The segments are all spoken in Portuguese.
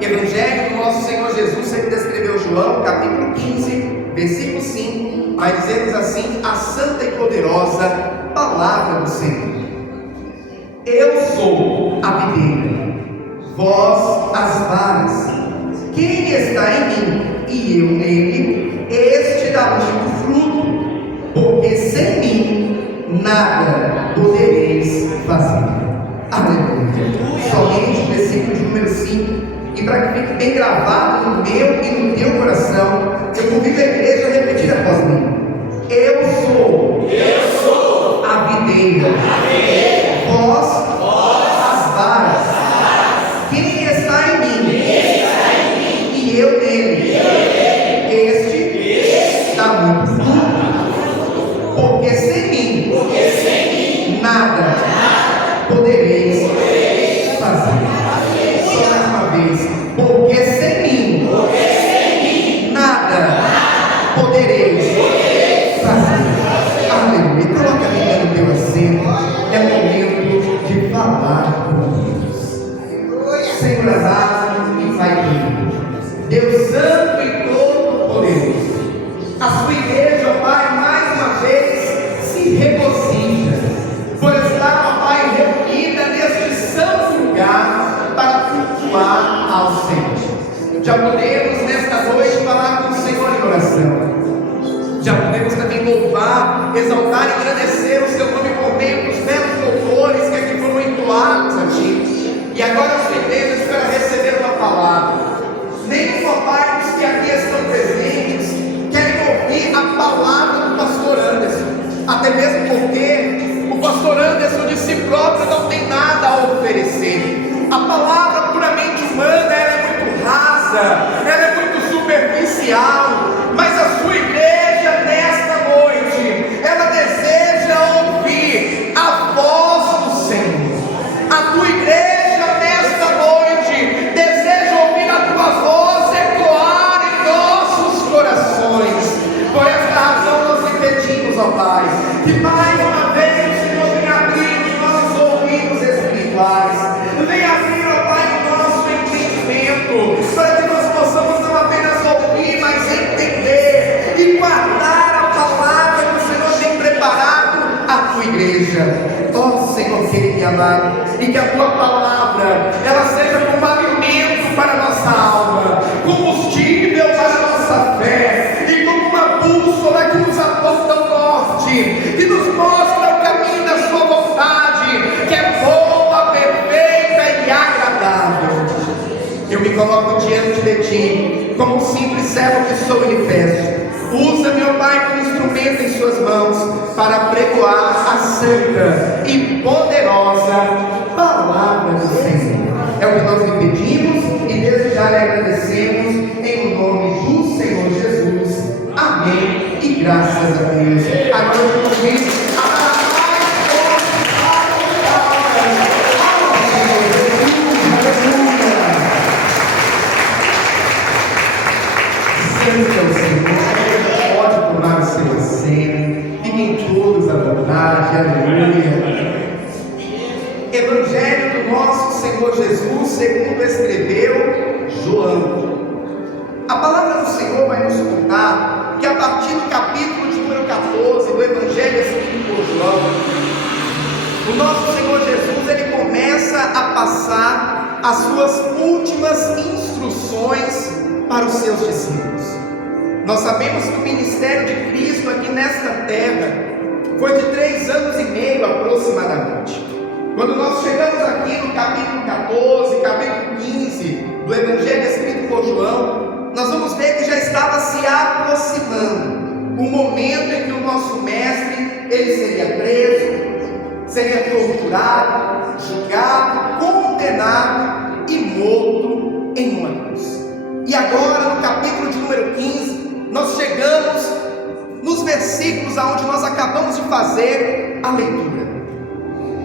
Evangelho do nosso Senhor Jesus, sempre descreveu João, capítulo 15, versículo 5, vai dizer-nos assim: a santa e poderosa palavra do Senhor. Eu sou a videira, vós as varas. Quem está em mim e eu nele, este dá muito fruto, porque sem mim nada podereis fazer. Aleluia. Somente o versículo de número 5. E para que fique bem gravado no meu e no teu coração, eu convido a igreja a repetir após mim: eu sou a videira, vós as varas. Quem está em mim e eu nele, este dá muito fruto, porque sem mim nada podereis fazer. Só mais uma vez: porque sem mim nada podereis fazer. Aleluia. Coloca a Bíblia no teu assento. É momento de falar com Deus. Senhor amado e Pai querido, Deus santo e todo-poderoso, a sua igreja, ó Pai, mais uma vez se regozija por estar, ó Pai, reunida neste santo lugar para cultuar ao Senhor. Já podemos nesta noite falar com o Senhor em oração. Já podemos também louvar, exaltar e agradecer o seu nome por meio dos belos louvores que aqui foram entoados a Ti. E agora a sua igreja espera receber uma palavra. Nem só, Pai, os que aqui estão presentes querem ouvir a palavra do pastor Anderson, até mesmo porque o pastor Anderson de si próprio não tem nada a oferecer. A palavra puramente humana, ela é muito rasa, ela é muito superficial, mas a sua igreja nesta noite, ela deseja ouvir a voz do Senhor. A tua igreja nesta noite deseja ouvir a tua voz ecoar em nossos corações. Por esta razão nós lhe pedimos, ó Pai, que mais uma vez o Senhor venha abrir os nossos ouvidos espirituais, venha abrir, ó Pai, o nosso entendimento, para que nós possamos não apenas ouvir, mas entender e guardar a palavra que o Senhor tem preparado à tua igreja. Ó Senhor querido e amado, e que a tua palavra ela seja como alimento para a nossa alma, combustível para a nossa fé, e como uma bússola que nos aponta ao norte, que nos mostra o caminho da sua vontade, que é boa, perfeita e agradável. Eu me coloco diante de ti, como um simples servo que sou, e lhe peço: usa-me, ó Pai, como instrumento em suas mãos, para pregoar a santa e poderosa palavra do Senhor. É o que nós lhe pedimos e desde já lhe agradecemos, em nome do Senhor Jesus. Amém e graças a Deus. Agora eu convido a dar Santo é o Senhor, pode tomar o seu assento, fiquem todos à vontade, aleluia. Evangelho do nosso Senhor Jesus, segundo escreveu João. A palavra do Senhor vai nos contar que a partir do capítulo de número 14 do Evangelho escrito por João, o nosso Senhor Jesus, ele começa a passar as suas últimas instruções para os seus discípulos. Nós sabemos que o ministério de Cristo aqui nesta terra foi de 3 anos e meio aproximadamente. Quando nós chegamos aqui no capítulo 14, capítulo 15 do Evangelho escrito por João, nós vamos ver que já estava se aproximando o momento em que o nosso mestre ele seria preso, seria torturado, julgado, condenado e morto em uma cruz. E agora no capítulo de número 15, nós chegamos nos versículos aonde nós acabamos de fazer a leitura.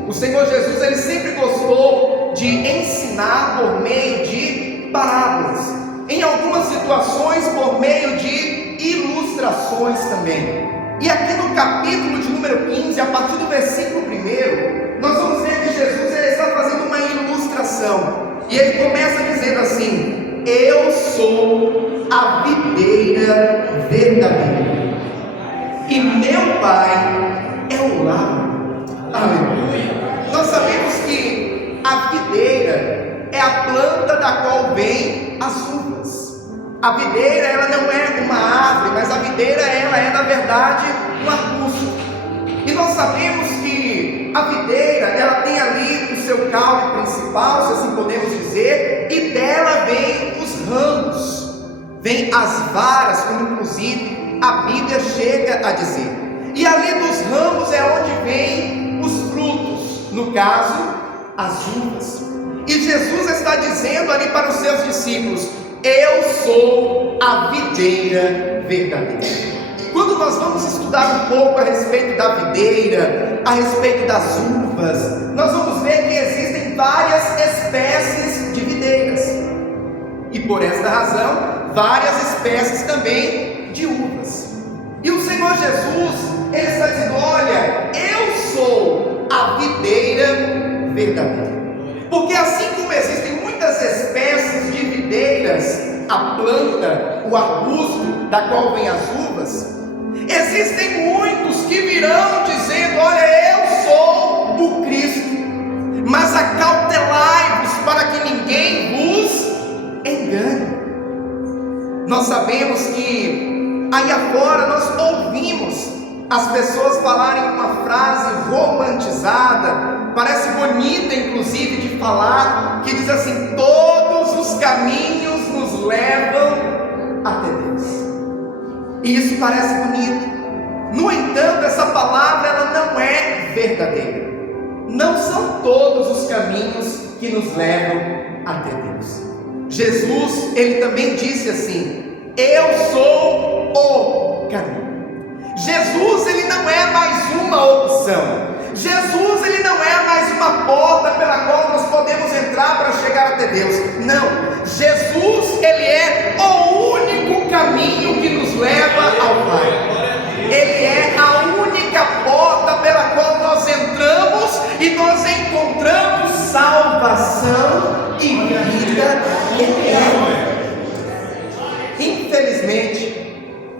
O Senhor Jesus, ele sempre gostou de ensinar por meio de parábolas, em algumas situações por meio de ilustrações também. E aqui no capítulo de número 15, a partir do versículo 1, nós vamos ver que Jesus ele está fazendo uma ilustração, e ele começa dizendo assim: sou a videira verdadeira, e meu Pai é o lavrador. Aleluia. Nós sabemos que a videira é a planta da qual vem as uvas. A videira, ela não é uma árvore, mas a videira, ela é na verdade um arbusto. E nós sabemos que a videira, ela tem ali o seu caule principal, se assim podemos dizer, e dela vem os ramos, vem as varas, como inclusive a Bíblia chega a dizer. E ali dos ramos é onde vem os frutos, no caso, as uvas. E Jesus está dizendo ali para os seus discípulos: eu sou a videira verdadeira. Quando nós vamos estudar um pouco a respeito da videira, a respeito das uvas, nós vamos ver que existem várias espécies de videiras, e por esta razão, várias espécies também de uvas. E o Senhor Jesus, Ele está dizendo: olha, eu sou a videira verdadeira. Porque assim como existem muitas espécies de videiras, a planta, o arbusto da qual vem as uvas, existem muitos que virão dizendo: olha, eu sou o Cristo, mas acautelai-vos para que ninguém vos engane. Nós sabemos que aí afora nós ouvimos as pessoas falarem uma frase romantizada, parece bonita inclusive de falar, que diz assim: todos os caminhos nos levam até Deus. E isso parece bonito. No entanto, essa palavra, ela não é verdadeira. Não são todos os caminhos que nos levam até Deus. Jesus, Ele também disse assim: eu sou o caminho. Jesus, Ele não é mais uma opção. Jesus, Ele não é mais uma porta pela qual nós podemos entrar para chegar até Deus. Não, Jesus, Ele é o único caminho que nos leva ao Pai. Ele é a única porta pela qual nós entramos e nós encontramos salvação e vida eterna. Infelizmente,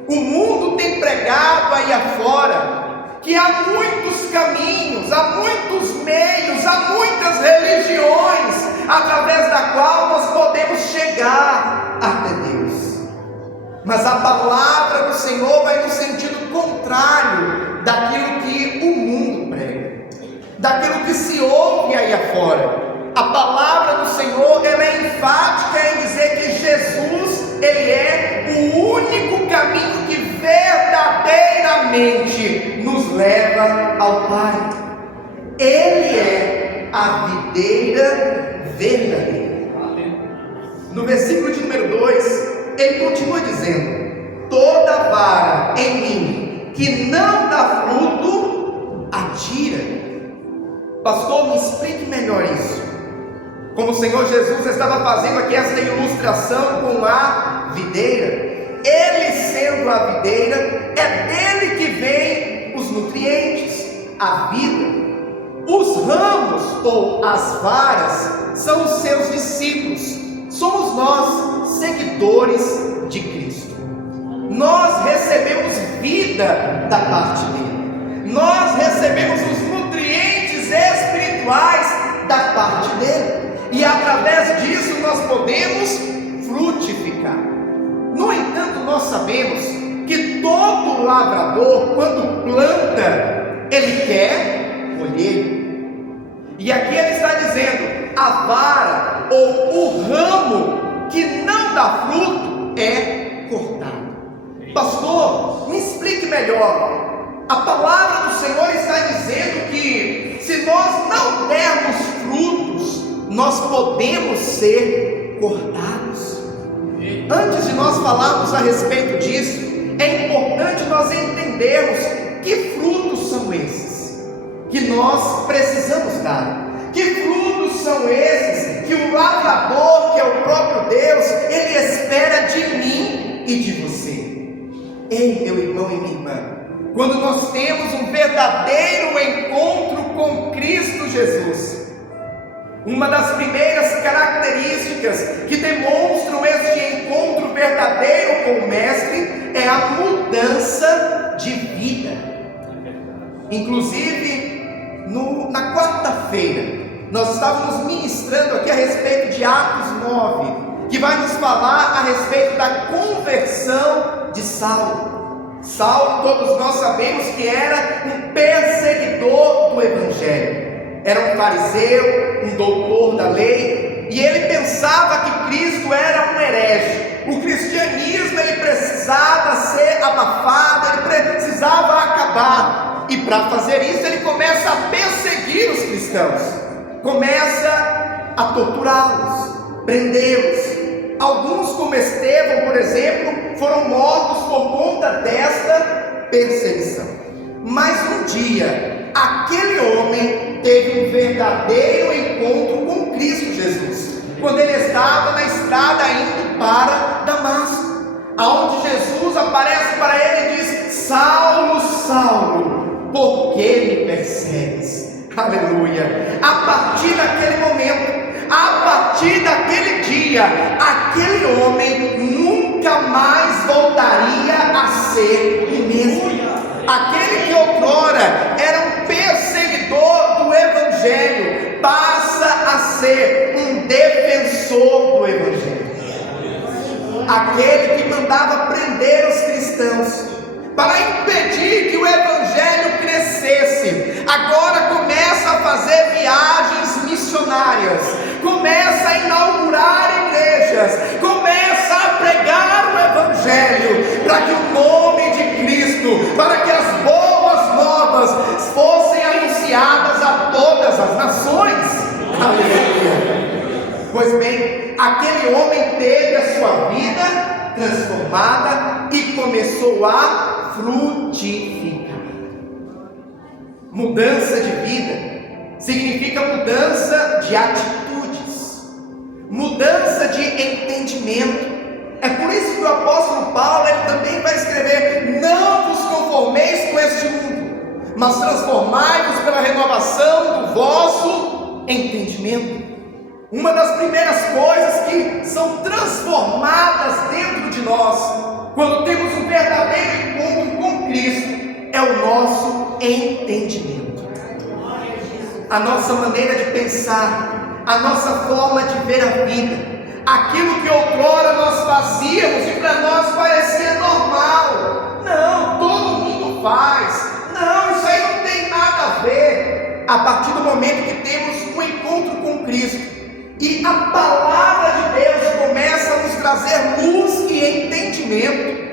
o mundo tem pregado aí afora que há muitos caminhos, há muitos meios, há muitas religiões através da qual nós podemos chegar até Deus. Mas a palavra do Senhor vai no sentido contrário daquilo que o mundo prega, daquilo que se ouve aí afora. A palavra do Senhor, ela é enfática em dizer que Jesus, Ele é o único caminho que verdadeiramente nos leva ao Pai. Ele é a videira verdadeira. No versículo de número 2, ele continua dizendo: toda vara em mim que não dá fruto, atira. Pastor, me explique melhor isso. Como o Senhor Jesus estava fazendo aqui essa ilustração com a videira, Ele sendo a videira, é dele que vem os nutrientes, a vida. Os ramos ou as varas são os seus discípulos, somos nós, seguidores de Cristo. Nós recebemos vida da parte dele, nós recebemos os nutrientes espirituais da parte dele, e através disso nós podemos frutificar. No entanto, nós sabemos que todo lavrador, quando planta, ele quer colher. E aqui ele está dizendo: a vara ou o ramo que não dá fruto é cortado. Pastor, me explique melhor. A palavra do Senhor está dizendo que se nós não dermos frutos, nós podemos ser cortados. Antes de nós falarmos a respeito disso, é importante nós entendermos que frutos são esses que nós precisamos dar. Que frutos são esses que o lavrador, que é o próprio Deus, Ele espera de mim e de você? Ei, meu irmão e minha irmã, quando nós temos um verdadeiro encontro com Cristo Jesus, uma das primeiras características que demonstram este encontro com o Mestre é a mudança de vida. Inclusive, na quarta-feira, nós estávamos ministrando aqui a respeito de Atos 9, que vai nos falar a respeito da conversão de Saulo. Saulo, todos nós sabemos que era um perseguidor do Evangelho, era um fariseu, um doutor da lei, e ele pensava que Cristo era um herege. O cristianismo ele precisava ser abafado, ele precisava acabar, e para fazer isso ele começa a perseguir os cristãos, começa a torturá-los, prendê-los. Alguns, como Estevão, por exemplo, foram mortos por conta desta perseguição. Mas um dia, aquele homem teve um verdadeiro encontro com Cristo Jesus, quando ele estava na estrada indo para Damasco, aonde Jesus aparece para ele e diz: Saulo, Saulo, por que me persegues? Aleluia. A partir daquele momento, a partir daquele dia, aquele homem nunca mais voltaria a ser o mesmo. Aquele que outrora era um perseguidor do Evangelho passa a ser um defensor do Evangelho. Aquele que mandava prender os cristãos para impedir que o Evangelho crescesse, agora começa a fazer viagens missionárias, começa a inaugurar igrejas, começa a pregar o Evangelho, para que o nome de Cristo, para que as boas novas fossem anunciadas a todas as nações. Aleluia. Pois bem, aquele homem teve a sua vida transformada e começou a frutificar. Mudança de vida significa mudança de atitudes, mudança de entendimento. É por isso que o apóstolo Paulo ele também vai escrever: não vos conformeis com este mundo, mas transformai-vos pela renovação do vosso entendimento. Uma das primeiras coisas que são transformadas dentro de nós, quando temos um verdadeiro encontro com Cristo, é o nosso entendimento. A nossa maneira de pensar, a nossa forma de ver a vida, aquilo que outrora nós fazíamos e para nós parecia normal. Não, todo mundo faz. Não, isso aí não tem nada a ver. A partir do momento que temos um encontro com Cristo, e a palavra de Deus começa a nos trazer luz e entendimento,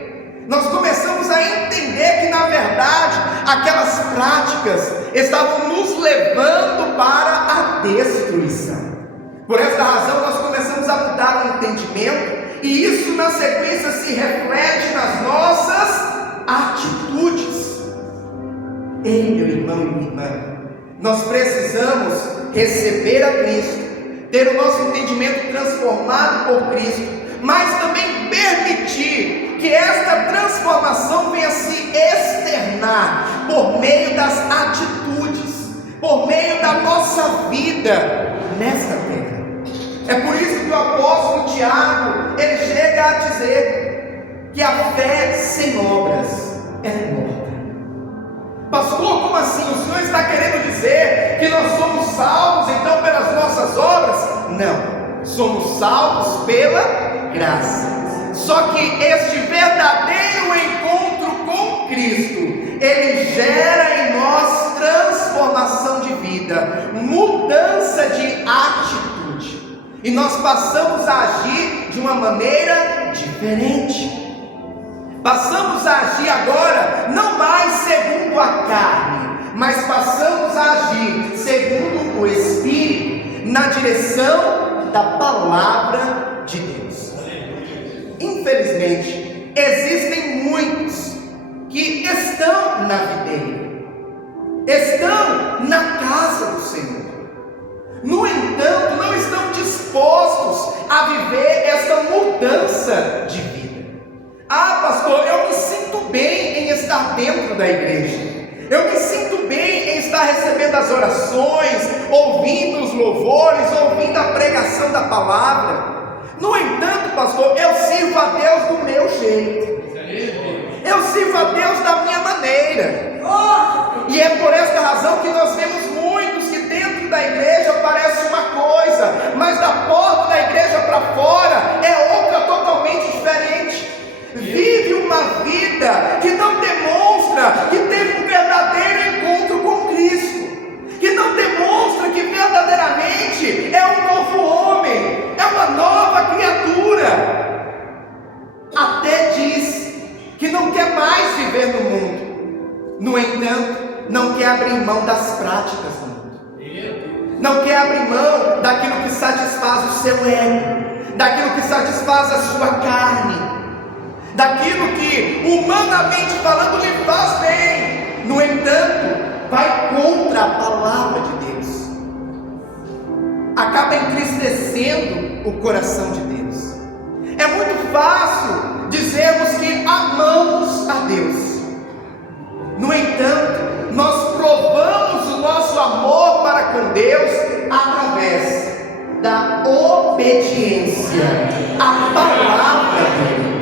nós começamos a entender que na verdade aquelas práticas estavam nos levando para a destruição. Por esta razão nós começamos a mudar o entendimento, e isso na sequência se reflete nas nossas atitudes. Ei, meu irmão e minha irmã, nós precisamos receber a Cristo, ter o nosso entendimento transformado por Cristo, mas também permitir que esta transformação venha se externar por meio das atitudes, por meio da nossa vida nesta terra. É por isso que o apóstolo Tiago, ele chega a dizer que a fé sem obras é morta. Pastor, como assim? O senhor está querendo dizer que nós somos salvos então pelas nossas obras? Não, somos salvos pela graça. Só que este verdadeiro encontro com Cristo, ele gera em nós transformação de vida, mudança de atitude, e nós passamos a agir de uma maneira diferente. Passamos a agir agora não mais segundo a carne, mas passamos a agir segundo o Espírito, na direção da palavra de Deus. Infelizmente, existem muitos que estão na videira, estão na casa do Senhor, no entanto não estão dispostos a viver essa mudança de vida. Ah, pastor, eu me sinto bem em estar dentro da igreja, eu me sinto bem em estar recebendo as orações, ouvindo os louvores, ouvindo a pregação da palavra. No entanto, pastor, eu sirvo a Deus do meu jeito. jeito. Eu sirvo a Deus da minha maneira. E é por esta razão que nós vemos muitos que dentro da igreja parece uma coisa, mas da porta da igreja para fora é outra totalmente diferente. Vive uma vida que não demonstra que teve um verdadeiro encontro com Cristo, que não demonstra que verdadeiramente é um novo homem, é uma nova criatura. Até diz que não quer mais viver no mundo, no entanto, não quer abrir mão das práticas do mundo, não quer abrir mão daquilo que satisfaz o seu ego, daquilo que satisfaz a sua carne, daquilo que humanamente falando lhe faz bem. No entanto, vai contra a palavra de Deus, acaba entristecendo o coração de Deus. É muito fácil dizermos que amamos a Deus, no entanto, nós provamos o nosso amor para com Deus através da obediência à palavra dele.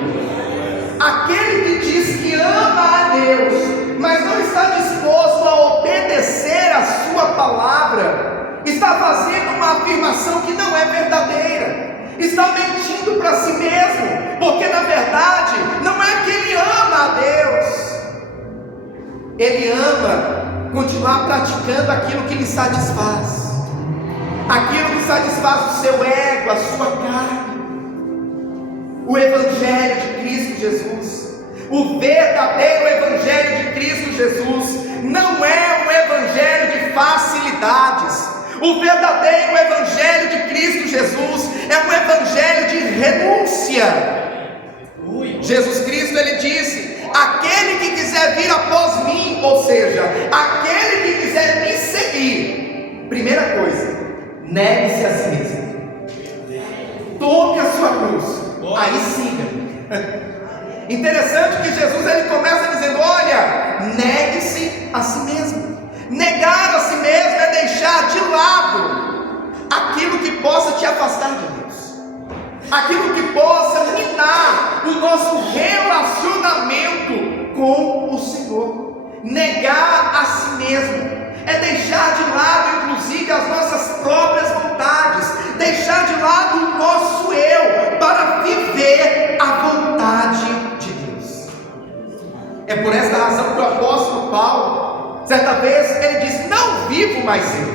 Aquele que diz que ama a Deus, mas não está disposto a obedecer a sua palavra, está fazendo uma afirmação que não é verdadeira, está mentindo para si mesmo, porque na verdade não é que ele ama a Deus, ele ama continuar praticando aquilo que lhe satisfaz, aquilo que satisfaz o seu ego, a sua carne. O Evangelho de Cristo Jesus, o verdadeiro Evangelho de Cristo Jesus, não é um Evangelho de facilidades. O verdadeiro Evangelho de Cristo Jesus é um Evangelho de renúncia. Jesus Cristo, ele disse: aquele que quiser vir após mim, ou seja, aquele que quiser me seguir, primeira coisa, negue-se a si mesmo, tome a sua cruz, aí siga. Interessante que Jesus ele começa dizendo: olha, negue-se a si mesmo. Negar a si mesmo é deixar de lado aquilo que possa te afastar de Deus, aquilo que possa minar o nosso relacionamento com o Senhor. Negar a si mesmo é deixar de lado inclusive as nossas próprias vontades, deixar de lado o nosso eu para viver a vontade de Deus. É por esta razão que o apóstolo Paulo, certa vez, ele disse: não vivo mais eu,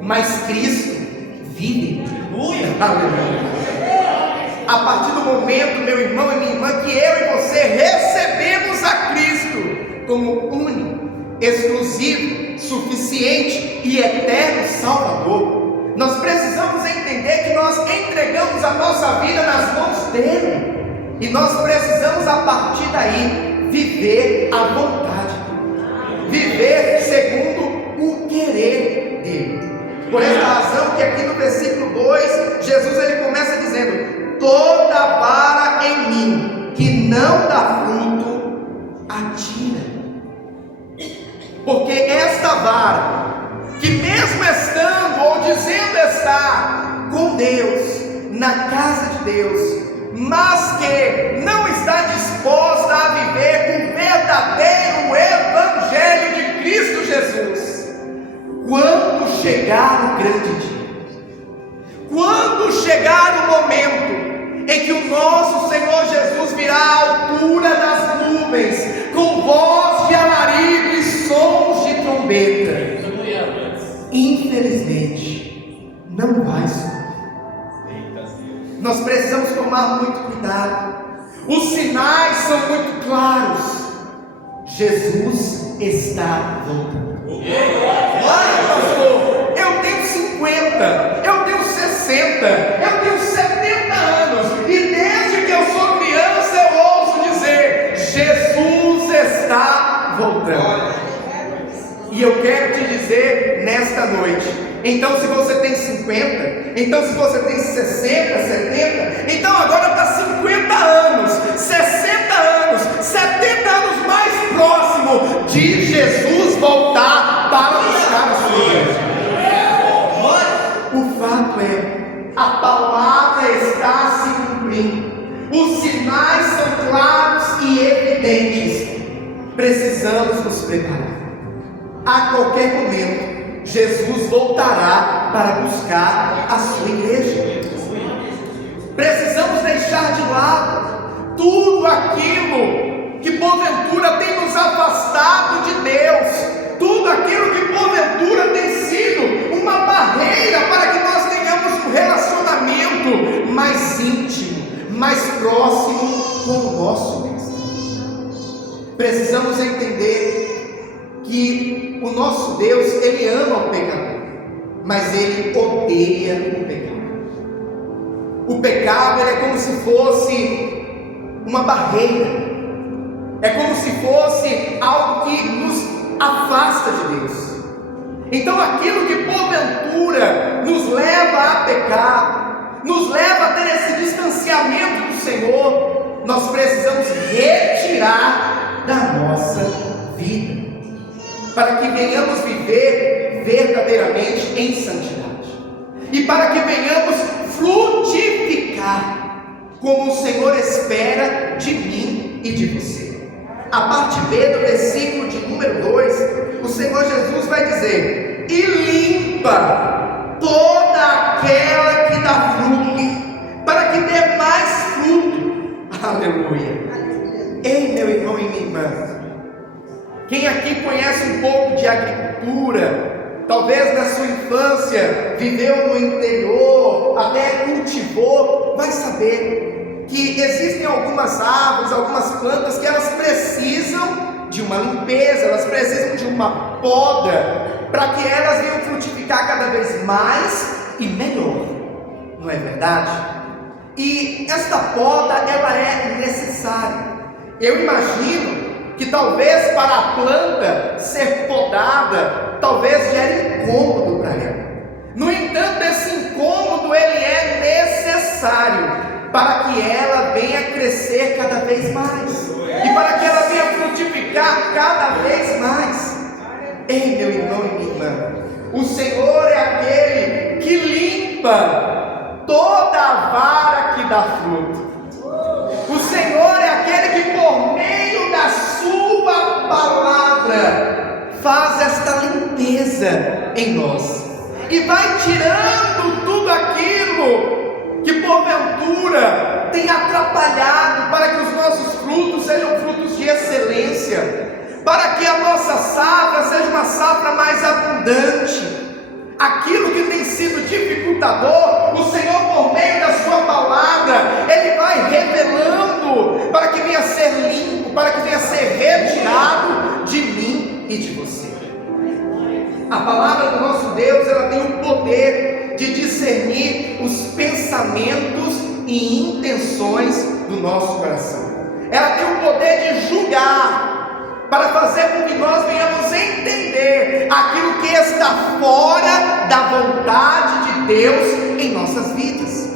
mas Cristo vive. Aleluia. A partir do momento, meu irmão e minha irmã, que eu e você recebemos a Cristo como único, exclusivo, suficiente e eterno Salvador, nós precisamos entender que nós entregamos a nossa vida nas mãos dele, e nós precisamos a partir daí viver a vontade dele, viver segundo o querer dele. Por essa razão que aqui no versículo 2, Jesus ele começa dizendo: toda vara em mim que não dá fruto, atira. Porque esta vara, que mesmo estando ou dizendo estar com Deus, na casa de Deus, mas que não está disposta a viver o verdadeiro Evangelho de Cristo Jesus, quando chegar o grande dia, quando chegar o momento em que o nosso Senhor Jesus virá à altura das nuvens, com voz de alarido e sons de trombeta, infelizmente não vai subir. Nós precisamos tomar muito cuidado. Os sinais são muito claros. Jesus está voltando. Olha, pastor, eu tenho 50, eu tenho 60, eu tenho 70 anos, e desde que eu sou criança eu ouço dizer: Jesus está voltando. E eu quero te dizer nesta noite, então se você tem 50, então se você tem 60, 70, então agora está 50 anos, 60 anos, 70 anos mais próximo de Jesus voltar para buscar a sua igreja. O fato é, a palavra está se cumprindo. os sinais são claros e evidentes. Precisamos nos preparar. A qualquer momento, Jesus voltará para buscar a sua igreja. Precisamos deixar de lado tudo aquilo que porventura tem nos afastado de Deus, tudo aquilo que porventura tem sido uma barreira para que nós tenhamos um relacionamento mais íntimo, mais próximo com o nosso Mestre. Precisamos entender que o nosso Deus, Ele ama o pecador, mas Ele odeia o pecado. O pecado, ele é como se fosse uma barreira, é como se fosse algo que nos afasta de Deus. Então aquilo que porventura nos leva a pecar, nos leva a ter esse distanciamento do Senhor, nós precisamos retirar da nossa vida, para que venhamos viver verdadeiramente em santidade, e para que venhamos frutificar, como o Senhor espera de mim e de você. A parte B do versículo de número 2, o Senhor Jesus vai dizer: e limpa toda aquela que dá fruto, para que dê mais fruto. Aleluia. Ei, meu irmão e minha irmã, quem aqui conhece um pouco de agricultura, talvez na sua infância viveu no interior, até cultivou, vai saber que existem algumas árvores, algumas plantas que elas precisam de uma limpeza, elas precisam de uma poda, para que elas venham frutificar cada vez mais e melhor, não é verdade? E esta poda, ela é necessária. Eu imagino que talvez para a planta ser podada, talvez gere incômodo para ela. No entanto, esse incômodo, ele é necessário para que ela venha crescer cada vez mais, e para que ela venha frutificar cada vez mais. Ei, meu irmão e minha irmã, o Senhor é aquele que limpa toda a vara que dá fruto. O Senhor é aquele que por meio da sua palavra faz esta limpeza em nós, e vai tirando tudo aquilo que porventura tem atrapalhado, para que os nossos frutos sejam frutos de excelência, para que a nossa safra seja uma safra mais abundante. Aquilo que tem sido dificultador, o Senhor, por meio da sua palavra, Ele vai revelando, para que venha ser limpo, para que venha ser retirado de mim e de você. A palavra do nosso Deus, ela tem o poder de discernir os pensamentos e intenções do nosso coração. Ela tem o poder de julgar, para fazer com que nós venhamos entender aquilo que está fora da vontade de Deus em nossas vidas.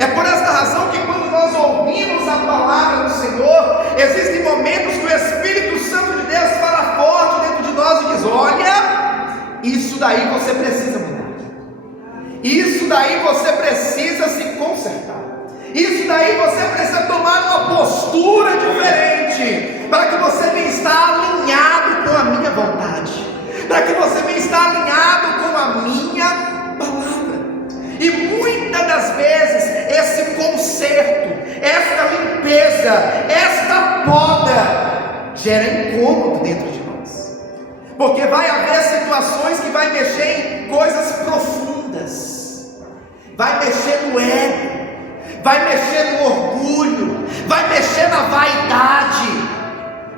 É por esta razão que quando nós ouvimos a palavra do Senhor, existem momentos que o Espírito Santo de Deus fala forte dentro de nós e diz: olha, isso daí você precisa mudar, isso daí você precisa se consertar, isso daí você precisa tomar uma postura diferente, para que você venha estar alinhado com a minha vontade, para que você venha estar alinhado com a minha palavra. E muitas das vezes esse conserto, esta limpeza, esta poda gera incômodo dentro de nós, porque vai haver situações que vai mexer em coisas profundas, vai mexer no ego, vai mexer no orgulho, vai mexer na vaidade.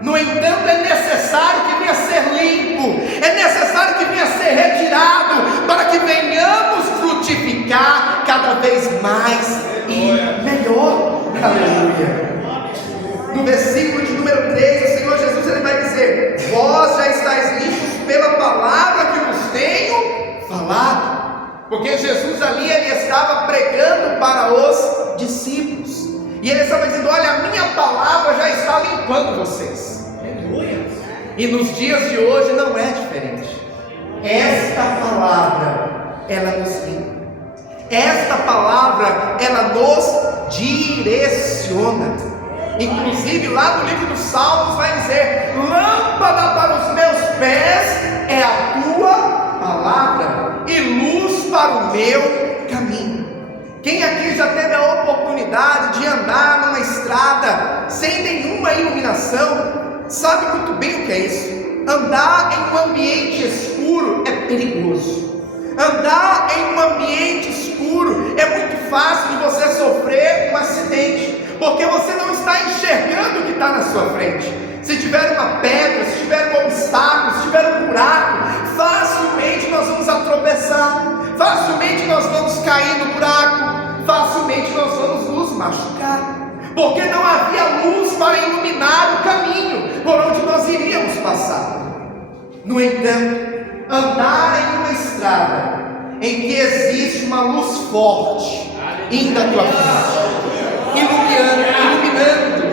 No entanto, é necessário que venha ser limpo, é necessário que venha ser retirado, para que venhamos frutificar cada vez mais e melhor. Aleluia. No versículo de número 3, o Senhor Jesus, ele vai dizer: vós já estáis limpos pela palavra que vos tenho falado. Porque Jesus ali, ele estava pregando para os discípulos, e ele estava dizendo: olha, a minha palavra já está limpando vocês. E nos dias de hoje não é diferente. Esta palavra, ela nos limpa, esta palavra, ela nos direciona. Inclusive lá no livro dos Salmos vai dizer: lâmpada para os meus pés é a tua palavra e luz para o meu caminho. Quem aqui já teve a oportunidade de andar numa estrada sem nenhuma iluminação, sabe muito bem o que é isso. Andar em um ambiente escuro é perigoso. Andar em um ambiente escuro é muito fácil de você sofrer um acidente, porque você não está enxergando o que está na sua frente. Se tiver uma pedra, se tiver um obstáculo, se tiver um buraco, facilmente nós vamos tropeçar, facilmente nós vamos cair no buraco, facilmente nós vamos nos machucar, porque não havia luz para iluminar o caminho por onde nós iríamos passar. No entanto, andar em uma estrada em que existe uma luz forte indo à tua frente, iluminando,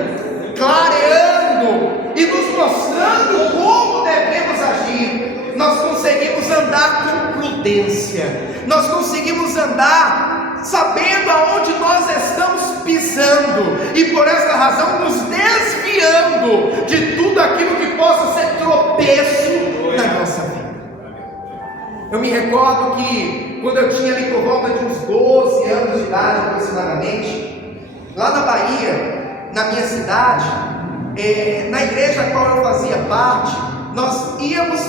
clareando e nos mostrando como devemos agir, nós conseguimos andar com prudência, nós conseguimos andar sabendo aonde nós estamos pisando, e por essa razão nos desviando de tudo aquilo que possa ser tropeço na nossa vida. Eu me recordo que quando eu tinha ali por volta de uns 12 anos de idade aproximadamente, lá na Bahia, na minha cidade, na igreja a qual eu fazia parte, nós íamos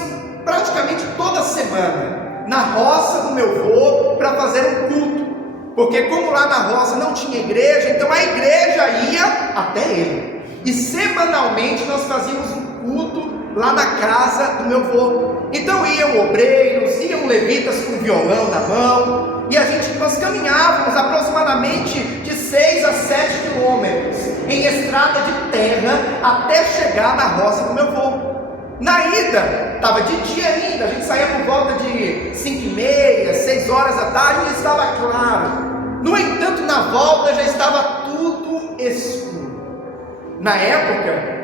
praticamente toda semana na roça do meu avô para fazer um culto, porque como lá na roça não tinha igreja, então a igreja ia até ele, e semanalmente nós fazíamos um culto lá na casa do meu avô. Então iam obreiros, iam levitas com violão na mão, e nós caminhávamos aproximadamente de 6 a 7 quilômetros em estrada de terra até chegar na roça do meu avô. Na ida, estava de dia ainda, a gente saía por volta de 5h30, 6 horas da tarde, e estava claro. No entanto, na volta já estava tudo escuro. Na época,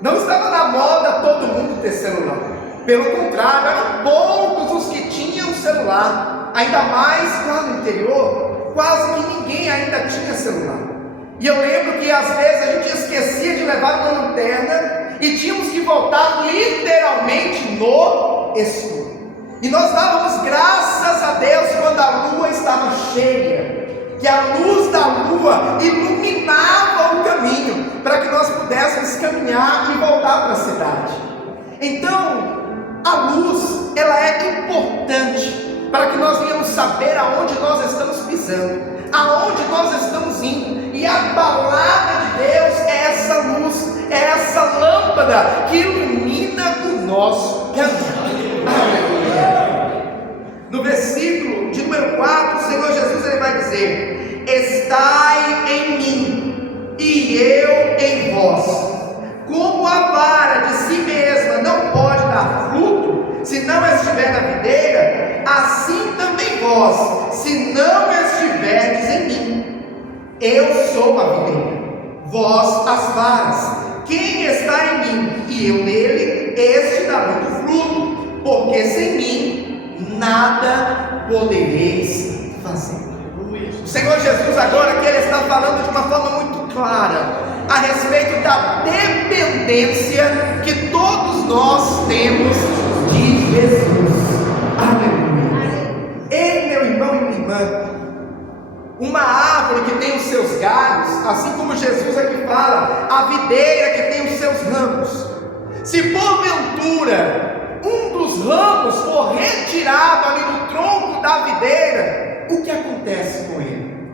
não estava na moda todo mundo ter celular. Pelo contrário, eram poucos os que tinham celular. Ainda mais lá no interior, quase que ninguém ainda tinha celular. E eu lembro que às vezes a gente esquecia de levar uma lanterna e tínhamos que voltar literalmente no escuro. E nós dávamos graças a Deus quando a lua estava cheia, que a luz da lua iluminava o caminho para que nós pudéssemos caminhar e voltar para a cidade. Então, a luz, ela é importante para que nós venhamos saber aonde nós estamos pisando, aonde nós estamos indo, e a palavra de Deus é essa luz, é essa lâmpada que ilumina o nosso caminho. No versículo de número 4, o Senhor Jesus ele vai dizer: estai em mim e eu em vós. Como a vara de si mesma não pode dar fruto se não estiver na videira, assim também vós, se não estiverdes em mim. Eu sou a videira, vós as varas. Quem está em mim e eu nele, este dá muito fruto, porque sem mim nada podereis fazer. O Senhor Jesus agora que ele está falando de uma forma muito clara a respeito da dependência que todos nós temos de Jesus. Aleluia. Ei, meu irmão e minha irmã, uma árvore que tem os seus galhos, assim como Jesus aqui fala, a videira que tem os seus ramos. Se porventura um dos ramos for retirado ali do tronco da videira, o que acontece com ele?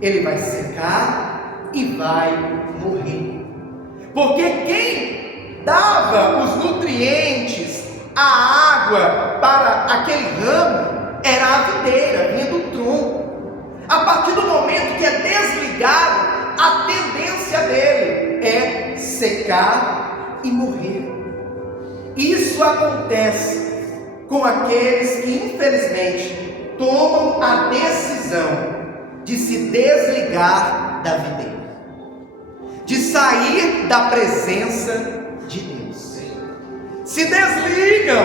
Ele vai secar e vai morrer. Porque quem dava os nutrientes, a água para aquele ramo era a videira, vinha do tronco. A partir do momento que é desligado, a tendência dele é secar e morrer. Isso acontece com aqueles que infelizmente tomam a decisão de se desligar da videira, de sair da presença de Deus. Se desligam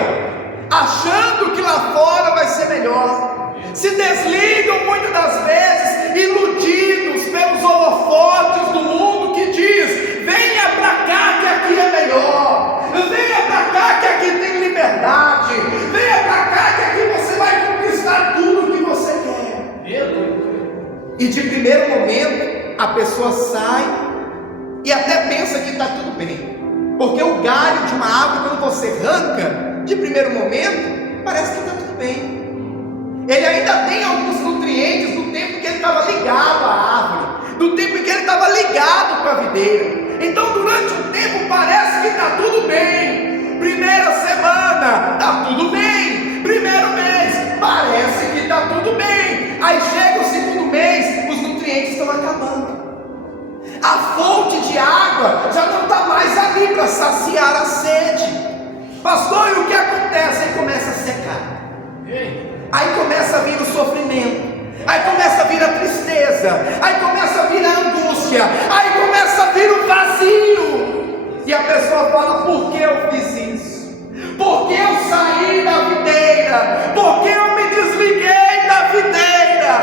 achando que lá fora vai ser melhor, se desligam muitas das vezes, iludidos pelos holofotes do mundo que diz: venha para cá que aqui é melhor, venha para cá que aqui tem liberdade, venha para cá que aqui você vai conquistar tudo o que você quer. E de primeiro momento a pessoa sai e até pensa que está tudo bem, porque o galho de uma árvore, quando você arranca, de primeiro momento, parece que está tudo bem. Ele ainda tem alguns nutrientes do tempo que ele estava ligado à árvore, do tempo em que ele estava ligado com a videira. Então durante um tempo parece que está tudo bem. Primeira semana, está tudo bem. Primeiro mês, parece que está tudo bem. Aí chega o segundo mês, os nutrientes estão acabando. A fonte de água já não está mais ali para saciar a sede. Pastor, e o que acontece? Aí começa a secar. Aí começa a vir o sofrimento. Aí começa a vir a tristeza. Aí começa a vir a angústia. Aí começa a vir o vazio. E a pessoa fala: por que eu fiz isso? Por que eu saí da videira? Por que eu me desliguei da videira?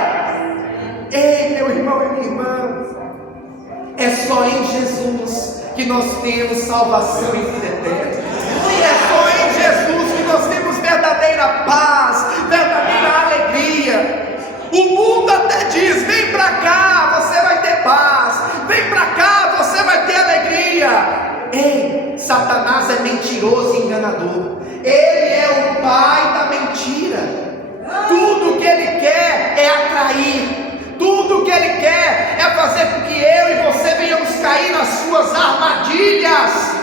Ei, meu irmão e minha irmã, é só em Jesus que nós temos salvação e vida eterna. E é só em Jesus que nós temos verdadeira paz, verdadeira alegria. O mundo até diz: vem para cá, você vai ter paz. Vem para cá, você vai ter alegria. Ei, Satanás é mentiroso e enganador. Ele é o pai da mentira. Tudo que ele quer é atrair. Tudo que ele quer é fazer com que eu e você venhamos cair nas suas armadilhas.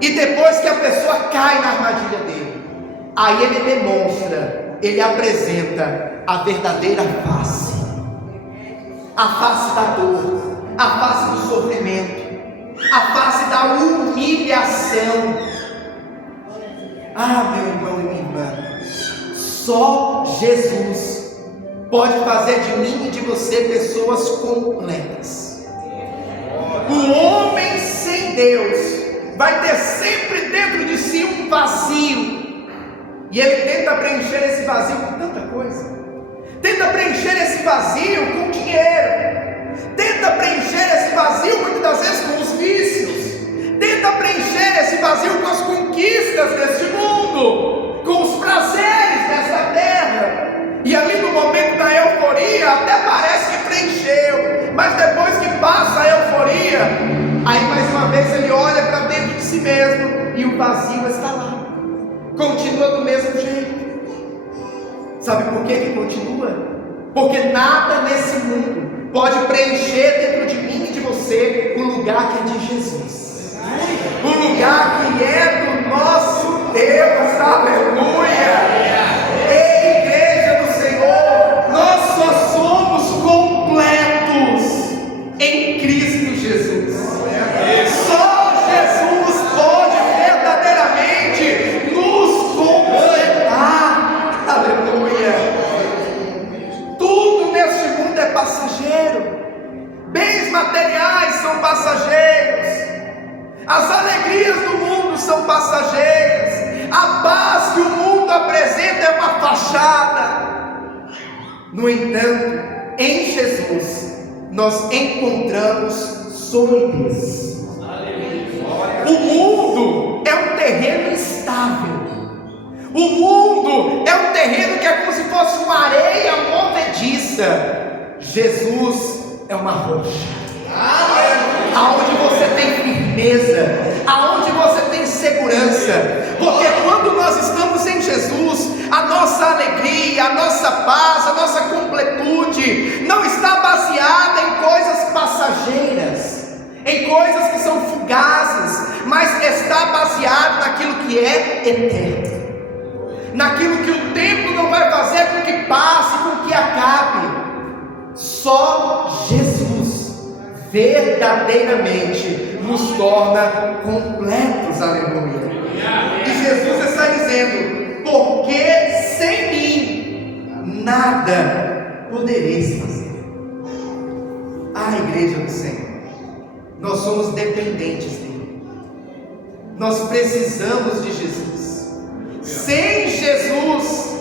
E depois que a pessoa cai na armadilha dele, aí ele demonstra, ele apresenta a verdadeira face. A face da dor, a face do sofrimento, a face da humilhação. Ah, meu irmão e minha irmã, só Jesus pode fazer de mim e de você pessoas completas. O homem sem Deus vai ter sempre dentro de si um vazio, e ele tenta preencher esse vazio com tanta coisa. Tenta preencher esse vazio com dinheiro, tenta preencher esse vazio muitas das vezes com os vícios, tenta preencher esse vazio com as conquistas deste mundo, com os prazeres desta terra. E ali no momento da euforia até parece que preencheu, mas depois que passa a euforia, aí mais uma vez ele olha para dentro de si mesmo e o vazio está lá, continua do mesmo jeito. Sabe por que continua? Porque nada nesse mundo pode preencher dentro de mim e de você o lugar que é de Jesus, o lugar que é do nosso Deus. Aleluia! Ei, igreja do Senhor, nós só somos completos em Cristo Jesus. Só Jesus pode verdadeiramente nos completar. Aleluia! Tudo neste mundo é passageiro. Bens materiais são passageiros. As alegrias do mundo são passageiras. A paz que o mundo apresenta é uma fachada. No entanto, em Jesus nós encontramos solidez. O mundo é um terreno instável. O mundo é um terreno que é como se fosse uma areia movediça. Jesus é uma rocha, aonde você tem firmeza, aonde você tem segurança, porque quando nós estamos em Jesus, a nossa alegria, a nossa paz, a nossa completude não está baseada em coisas passageiras, em coisas que são fugazes, mas está baseado naquilo que é eterno, naquilo que o tempo não vai fazer com que passe, com que acabe. Só Jesus verdadeiramente nos torna completos. Aleluia! E Jesus está dizendo: porque sem mim nada podereis fazer. Ah, igreja do Senhor, nós somos dependentes dele, nós precisamos de Jesus. Sem Jesus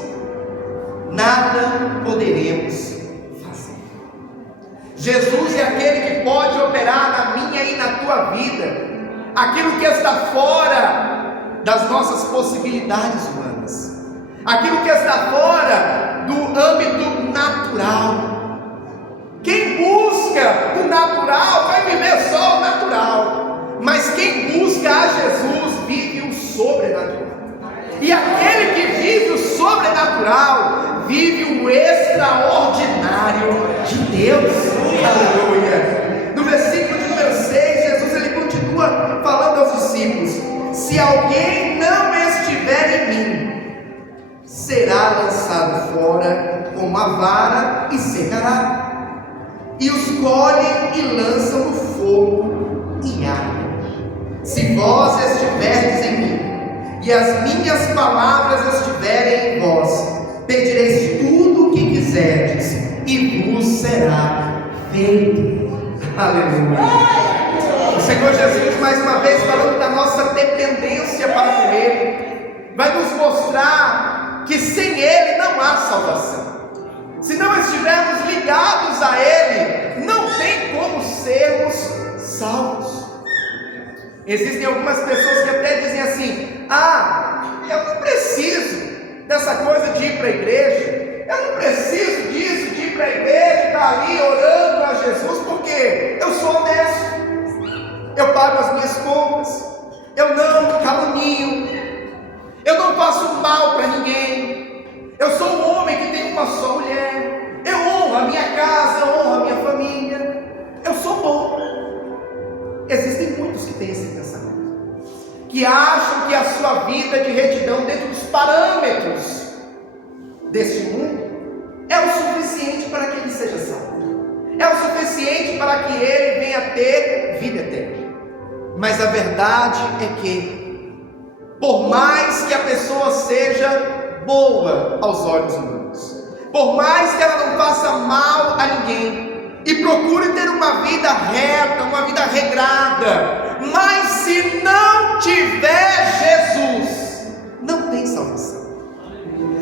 nada poderemos fazer. Jesus é aquele que pode operar na minha e na tua vida aquilo que está fora das nossas possibilidades humanas, aquilo que está fora do âmbito natural. Quem busca o natural vai viver só o natural, mas quem busca a Jesus vive o sobrenatural. E aquele que vive o sobrenatural vive o extraordinário de Deus. Aleluia. No versículo de número 6, Jesus ele continua falando aos discípulos: se alguém não estiver em mim, será lançado fora como a vara e secará. E os colhem e lançam no fogo e ardem. Se vós estiverdes em mim, e as minhas palavras estiverem em vós, pedireis tudo o que quiserdes, e vos será feito. Aleluia. O Senhor Jesus, mais uma vez, falando da nossa dependência para com Ele, vai nos mostrar que sem Ele não há salvação. Se não estivermos ligados a Ele, não tem como sermos salvos. Existem algumas pessoas que até dizem assim: eu não preciso dessa coisa de ir para a igreja, eu não preciso disso, de ir para a igreja e estar ali orando a Jesus, porque eu sou honesto, eu pago as minhas contas, eu não calunio, eu não faço mal para ninguém. Eu sou um homem que tem uma só mulher, eu honro a minha casa, eu honro a minha família, eu sou bom. Existem muitos que têm esse pensamento, que acham que a sua vida de retidão dentro dos parâmetros deste mundo é o suficiente para que ele seja salvo, é o suficiente para que ele venha ter vida eterna. Mas a verdade é que, por mais que a pessoa seja boa aos olhos humanos, por mais que ela não faça mal a ninguém e procure ter uma vida reta, uma vida regrada, mas se não tiver Jesus, não tem salvação.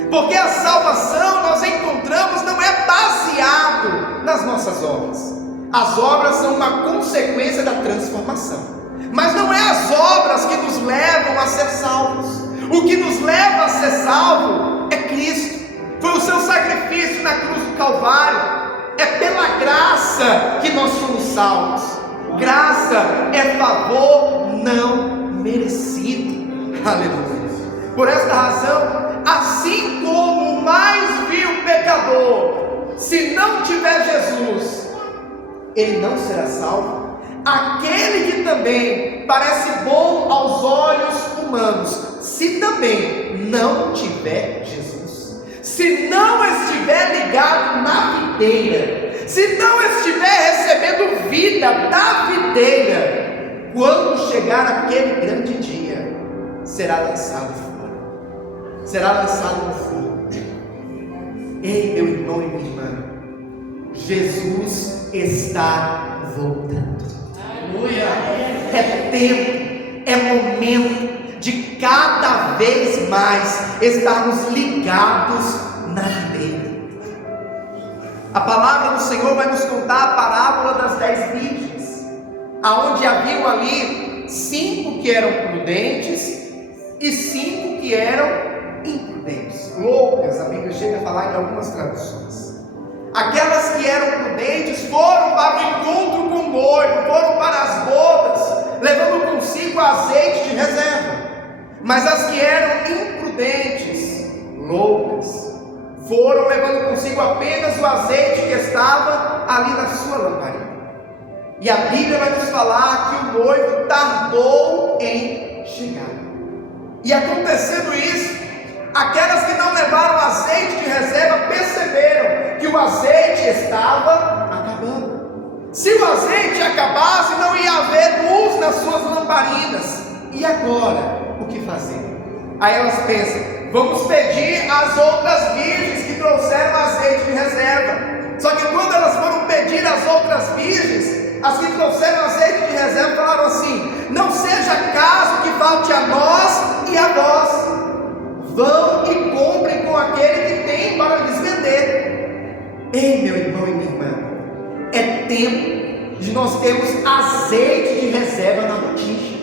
Porque a salvação nós encontramos não é baseado nas nossas obras. As obras são uma consequência da transformação, mas não é as obras que nos levam a ser salvos. O que nos leva a ser salvo é Cristo, foi o seu sacrifício na cruz do Calvário. É pela graça que nós somos salvos. Graça é favor não merecido. Aleluia. Por esta razão, assim como o mais vil pecador, se não tiver Jesus, ele não será salvo. Aquele que também parece bom aos olhos humanos, se também não tiver Jesus, se não estiver ligado na videira, se não estiver recebendo vida da videira, quando chegar aquele grande dia, será lançado fora, será lançado no fogo. Ei, meu irmão e minha irmã, Jesus está voltando. Aleluia. É tempo, é momento de cada vez mais estarmos ligados na videira. A palavra do Senhor vai nos contar a parábola das 10 virgens, aonde haviam ali 5 que eram prudentes e 5 que eram imprudentes, loucas. A Bíblia chega a falar em algumas traduções. Aquelas que eram prudentes foram para o encontro com o noivo, foram para as bodas, levando consigo azeite de reserva. Mas as que eram imprudentes, loucas, foram levando consigo apenas o azeite que estava ali na sua lamparina. E a Bíblia vai nos falar que o noivo tardou em chegar. E acontecendo isso, aquelas que não levaram azeite de reserva perceberam que o azeite estava acabando. Se o azeite acabasse, não ia haver luz nas suas lamparinas. E agora, o que fazer? Aí elas pensam: vamos pedir às outras virgens que trouxeram azeite de reserva. Só que quando elas foram pedir às outras virgens, as que trouxeram azeite de reserva falaram assim: não seja caso que falte a nós e a vós. Vão e comprem com aquele que tem para lhes vender. Ei, meu irmão e minha irmã, é tempo de nós termos azeite de reserva na botija.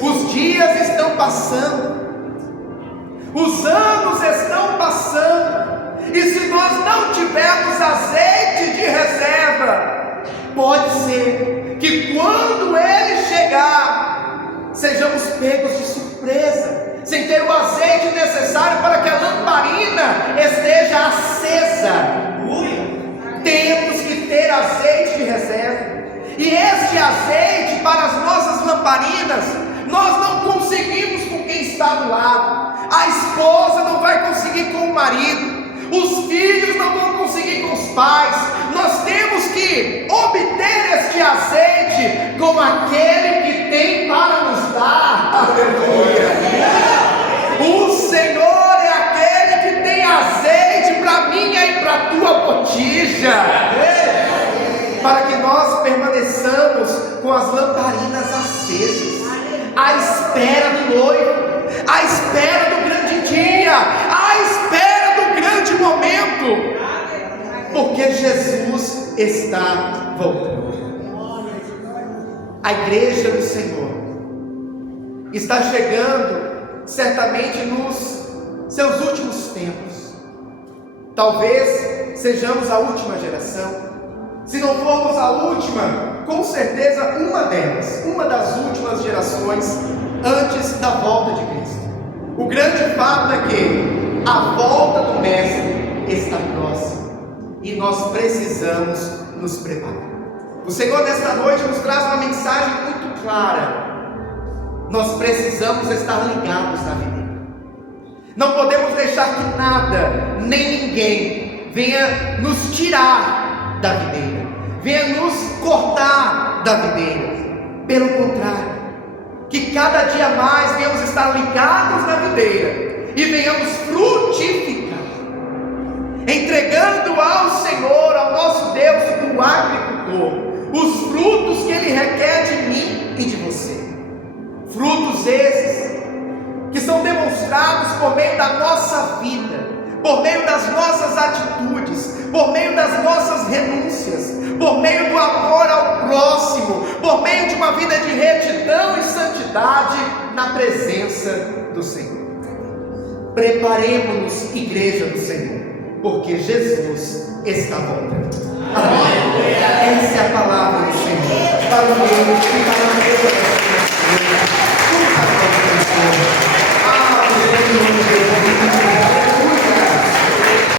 Os dias estão passando, os anos estão passando, e se nós não tivermos azeite de reserva, pode ser que quando ele chegar, sejamos pegos de surpresa, sem ter o azeite necessário para que a lamparina esteja acesa. Temos que ter azeite de reserva, e este azeite para as nossas lamparinas, nós não conseguimos com quem está do lado. A esposa não vai conseguir com o marido, os filhos não vão conseguir com os pais. Nós temos que obter este azeite com aquele que tem para nos dar. Aleluia! O Senhor é aquele que tem azeite para minha e para a tua botija, para que nós permaneçamos com as lamparinas acesas, à espera do noivo, à espera do grande dia, à espera do grande momento, porque Jesus está voltando. A igreja do Senhor está chegando certamente nos seus últimos tempos. Talvez sejamos a última geração. Se não formos a última, com certeza uma delas, uma das últimas gerações antes da volta de Cristo. O grande fato é que a volta do Mestre está próxima e nós precisamos nos preparar. O Senhor nesta noite nos traz uma mensagem muito clara. Nós precisamos estar ligados na videira. Não podemos deixar que nada, nem ninguém venha nos tirar da videira, venha nos cortar da videira. Pelo contrário, que cada dia mais venhamos estar ligados na videira e venhamos frutificar, entregando ao Senhor, ao nosso Deus, o agricultor, os frutos que Ele requer de mim e de você. Frutos esses que são demonstrados por meio da nossa vida, por meio das nossas atitudes, por meio das nossas renúncias, por meio do amor ao próximo, por meio de uma vida de retidão e santidade na presença do Senhor. Preparemos-nos, igreja do Senhor, porque Jesus está voltando. Amém. Essa é a palavra do Senhor para o meu e para a minha vida.